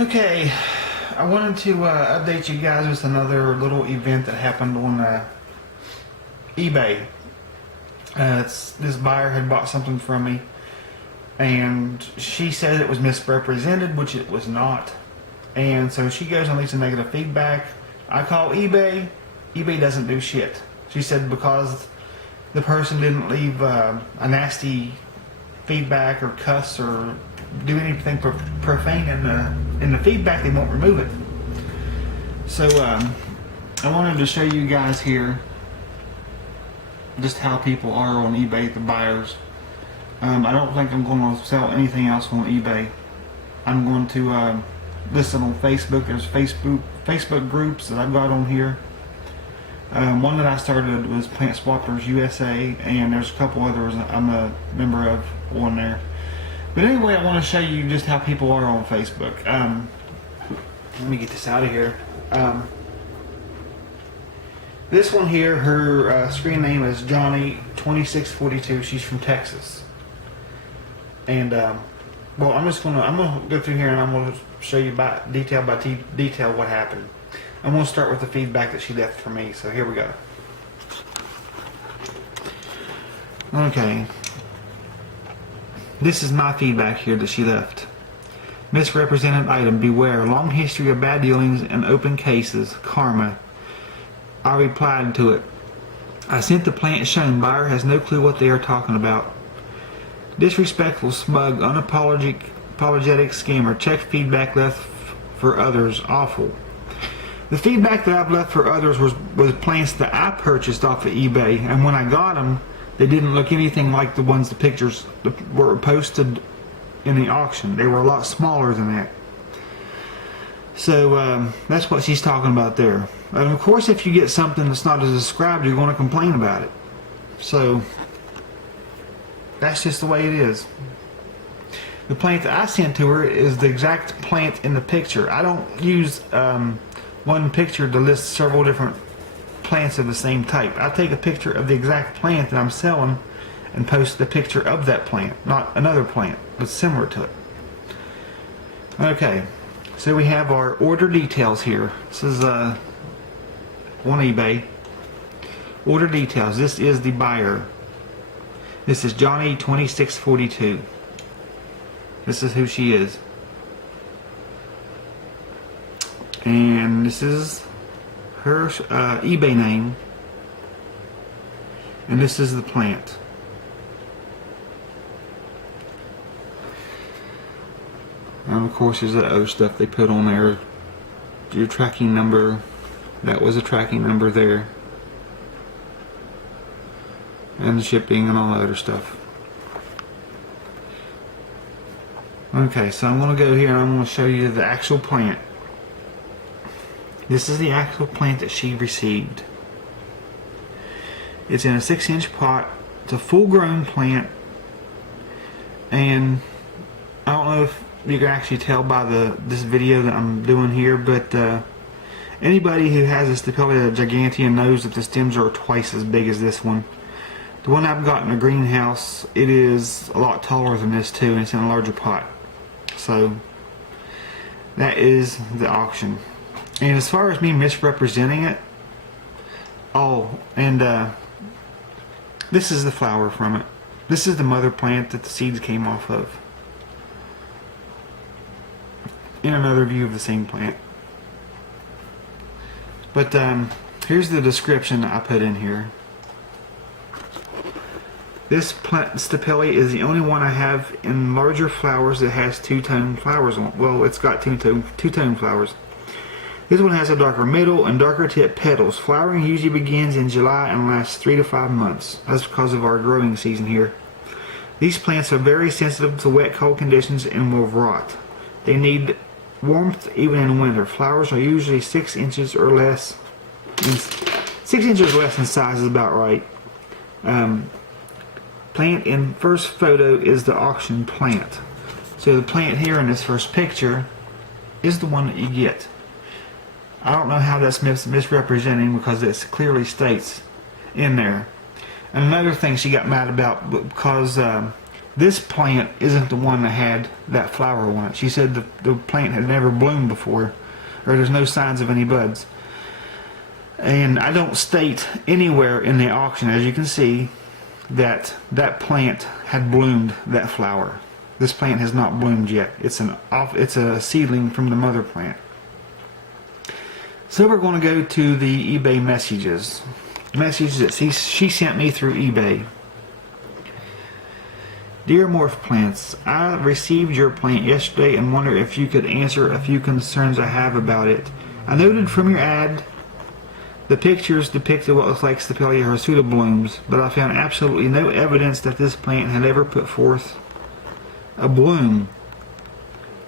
Okay, I wanted to update you guys with another little event that happened on eBay. This buyer had bought something from me, and she said it was misrepresented, which it was not. And so she goes and leaves a negative feedback. I call eBay. eBay doesn't do shit. She said because the person didn't leave a nasty feedback or cuss or do anything profane in the feedback, they won't remove it. So I wanted to show you guys here just how people are on eBay, the buyers. I don't think I'm going to sell anything else on eBay. I'm going to list it on Facebook. There's Facebook groups that I've got on here. One that I started was Plant Swappers USA, and there's a couple others I'm a member of on there. But anyway, I want to show you just how people are on Facebook. Let me get this out of here. This one here, her screen name is Johnny2642. She's from Texas. And well, I'm gonna go through here and I'm gonna show you detail by detail what happened. I'm gonna start with the feedback that she left for me. So here we go. Okay. This is my feedback here that she left. Misrepresented item, beware. Long history of bad dealings and open cases. Karma. I replied to it. I sent the plant shown. Buyer has no clue what they are talking about. Disrespectful, smug, unapologetic scammer. Check feedback left for others. Awful. The feedback that I've left for others was plants that I purchased off of eBay, and when I got them, they didn't look anything like the ones, the pictures that were posted in the auction. They were a lot smaller than that. So that's what she's talking about there. And of course, if you get something that's not as described, you're going to complain about it. So that's just the way it is. The plant that I sent to her is the exact plant in the picture. I don't use one picture to list several different plants of the same type. I take a picture of the exact plant that I'm selling and post the picture of that plant, not another plant but similar to it. Okay, so we have our order details here. This is on eBay. Order details. This is the buyer. This is Johnny2642. This is who she is. And this is her eBay name. And this is the plant. And of course there's the other stuff they put on there. Your tracking number. That was a tracking number there. And the shipping and all the other stuff. Okay, so I'm going to go here and I'm going to show you the actual plant. This is the actual plant that she received. It's in a 6-inch pot. It's a full-grown plant, and I don't know if you can actually tell by this video that I'm doing here, but anybody who has a Stapelia gigantea knows that the stems are twice as big as this one. The one I've got in a greenhouse, it is a lot taller than this too, and it's in a larger pot. So that is the auction. And as far as me misrepresenting it, this is the flower from it. This is the mother plant that the seeds came off of. In another view of the same plant. But here's the description that I put in here. This plant Stapelia is the only one I have in larger flowers that has two-tone flowers on it. Well, it's got two-tone flowers. This one has a darker middle and darker tip petals. Flowering usually begins in July and lasts 3 to 5 months. That's because of our growing season here. These plants are very sensitive to wet, cold conditions and will rot. They need warmth even in winter. Flowers are usually 6 inches or less. 6 inches or less in size is about right. Plant in first photo is the auction plant. So the plant here in this first picture is the one that you get. I don't know how that's misrepresenting because it clearly states in there. And another thing she got mad about because This plant isn't the one that had that flower on it. She said the plant had never bloomed before, or there's no signs of any buds. And I don't state anywhere in the auction, as you can see, that that plant had bloomed that flower. This plant has not bloomed yet. It's a seedling from the mother plant. So we're going to go to the eBay messages. Message that she sent me through eBay. Dear Morph Plants, I received your plant yesterday and wonder if you could answer a few concerns I have about it. I noted from your ad the pictures depicted what looks like Stapelia hirsuta blooms, but I found absolutely no evidence that this plant had ever put forth a bloom.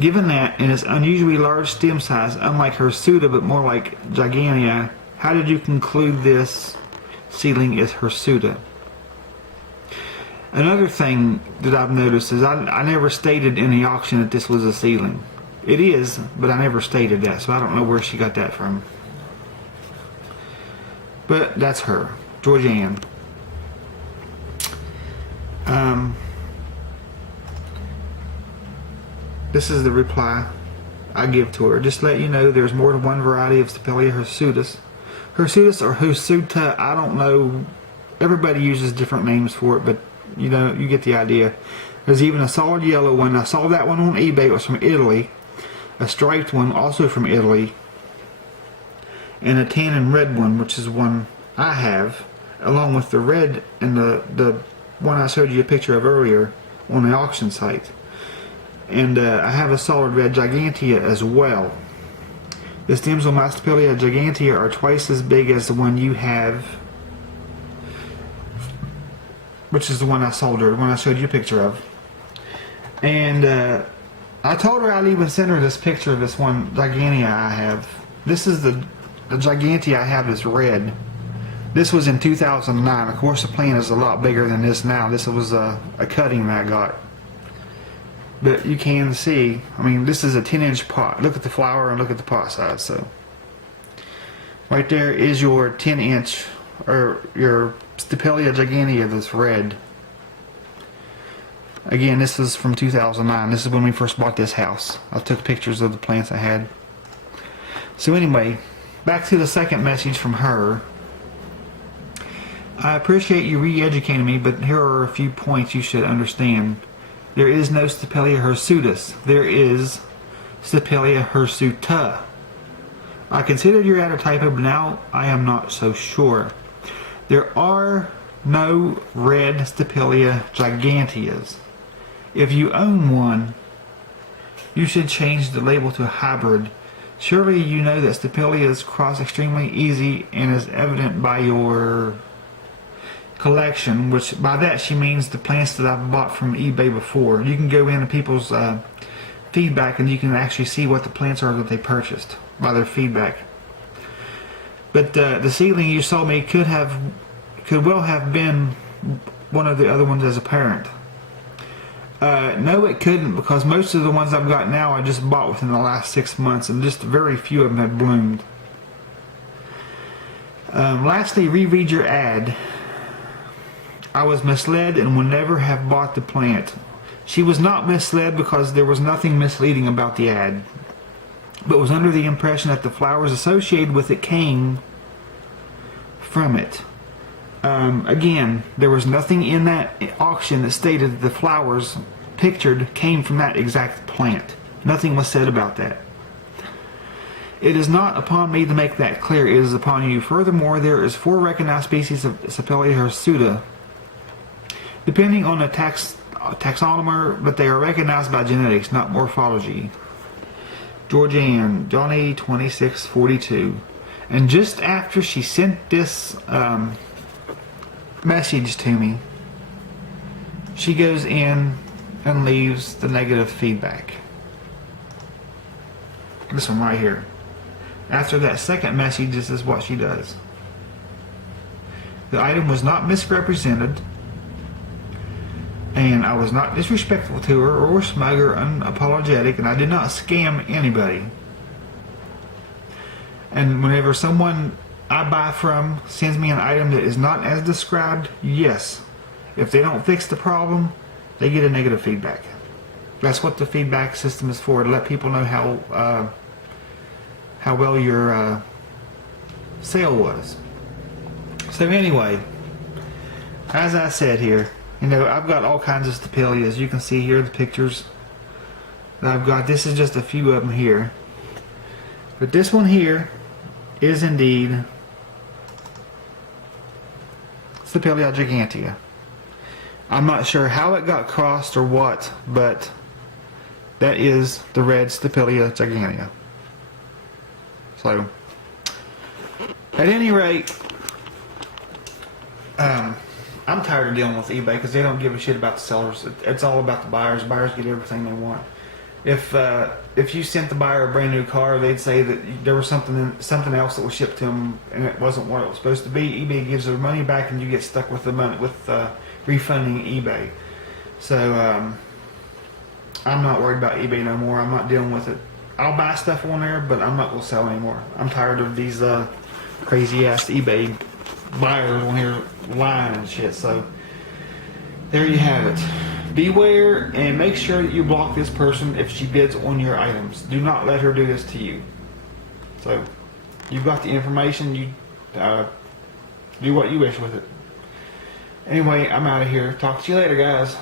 Given that, in its unusually large stem size, unlike hirsuta but more like Gigantea, how did you conclude this seedling is hirsuta? Another thing that I've noticed is I never stated in the auction that this was a seedling. It is, but I never stated that, so I don't know where she got that from. But that's her, Georgianne. This is the reply I give to her. Just to let you know, there's more than one variety of Stapelia hirsutus. Hirsutus or hirsuta, I don't know. Everybody uses different names for it, but you know, you get the idea. There's even a solid yellow one. I saw that one on eBay. It was from Italy. A striped one, also from Italy. And a tan and red one, which is one I have, along with the red and the one I showed you a picture of earlier on the auction site. And I have a solid red Gigantea as well. The stems on my Stapelia Gigantea are twice as big as the one you have, which is the one I sold her, the one I showed you a picture of. And I told her I'd even send her this picture of this one Gigantea I have. This is the Gigantea I have is red. This was in 2009. Of course, the plant is a lot bigger than this now. This was a cutting that I got. But you can see, I mean, this is a 10-inch pot. Look at the flower and look at the pot size. So right there is your 10-inch, or your Stapelia Gigantea that's red. Again, this is from 2009. This is when we first bought this house. I took pictures of the plants I had. So anyway, back to the second message from her. I appreciate you re-educating me, but here are a few points you should understand. There is no Stapelia hirsutus. There is Stapelia hirsuta. I considered your ad a typo, but now I am not so sure. There are no red Stapelia Giganteas. If you own one, you should change the label to hybrid. Surely you know that Stapelias cross extremely easy and is evident by your collection, which by that she means the plants that I've bought from eBay before. You can go into people's feedback and you can actually see what the plants are that they purchased by their feedback. But the seedling you sold me could well have been one of the other ones as a parent. No, it couldn't, because most of the ones I've got now I just bought within the last 6 months, and just very few of them have bloomed. Lastly, reread your ad. I was misled and would never have bought the plant. She was not misled because there was nothing misleading about the ad, but was under the impression that the flowers associated with it came from it. Again, there was nothing in that auction that stated that the flowers pictured came from that exact plant. Nothing was said about that. It is not upon me to make that clear. It is upon you. Furthermore, there is 4 recognized species of Stapelia hirsuta, depending on the taxonomer, but they are recognized by genetics, not morphology. Georgianne, Johnny 2642. And just after she sent this message to me, she goes in and leaves the negative feedback. This one right here. After that second message, this is what she does. The item was not misrepresented, and I was not disrespectful to her or smug or unapologetic, and I did not scam anybody. And whenever someone I buy from sends me an item that is not as described, yes, if they don't fix the problem, They get a negative feedback. That's what the feedback system is for, to let people know how well your sale was. So anyway, as I said here, I've got all kinds of Stapelias. You can see here the pictures that I've got. This is just a few of them here. But this one here is indeed Stapelia gigantea. I'm not sure how it got crossed or what, but that is the red Stapelia gigantea. So, at any rate, I'm tired of dealing with eBay because they don't give a shit about the sellers. It's all about the buyers. Buyers get everything they want. If you sent the buyer a brand new car, they'd say that there was something else that was shipped to them and it wasn't what it was supposed to be. eBay gives their money back and you get stuck with the money with refunding eBay. So I'm not worried about eBay no more. I'm not dealing with it. I'll buy stuff on there, but I'm not gonna sell anymore. I'm tired of these crazy ass eBay buyers on here lying and shit. So there you have it. Beware and make sure that you block this person if she bids on your items. Do not let her do this to you. So you've got the information. You do what you wish with it. Anyway, I'm out of here. Talk to you later, guys.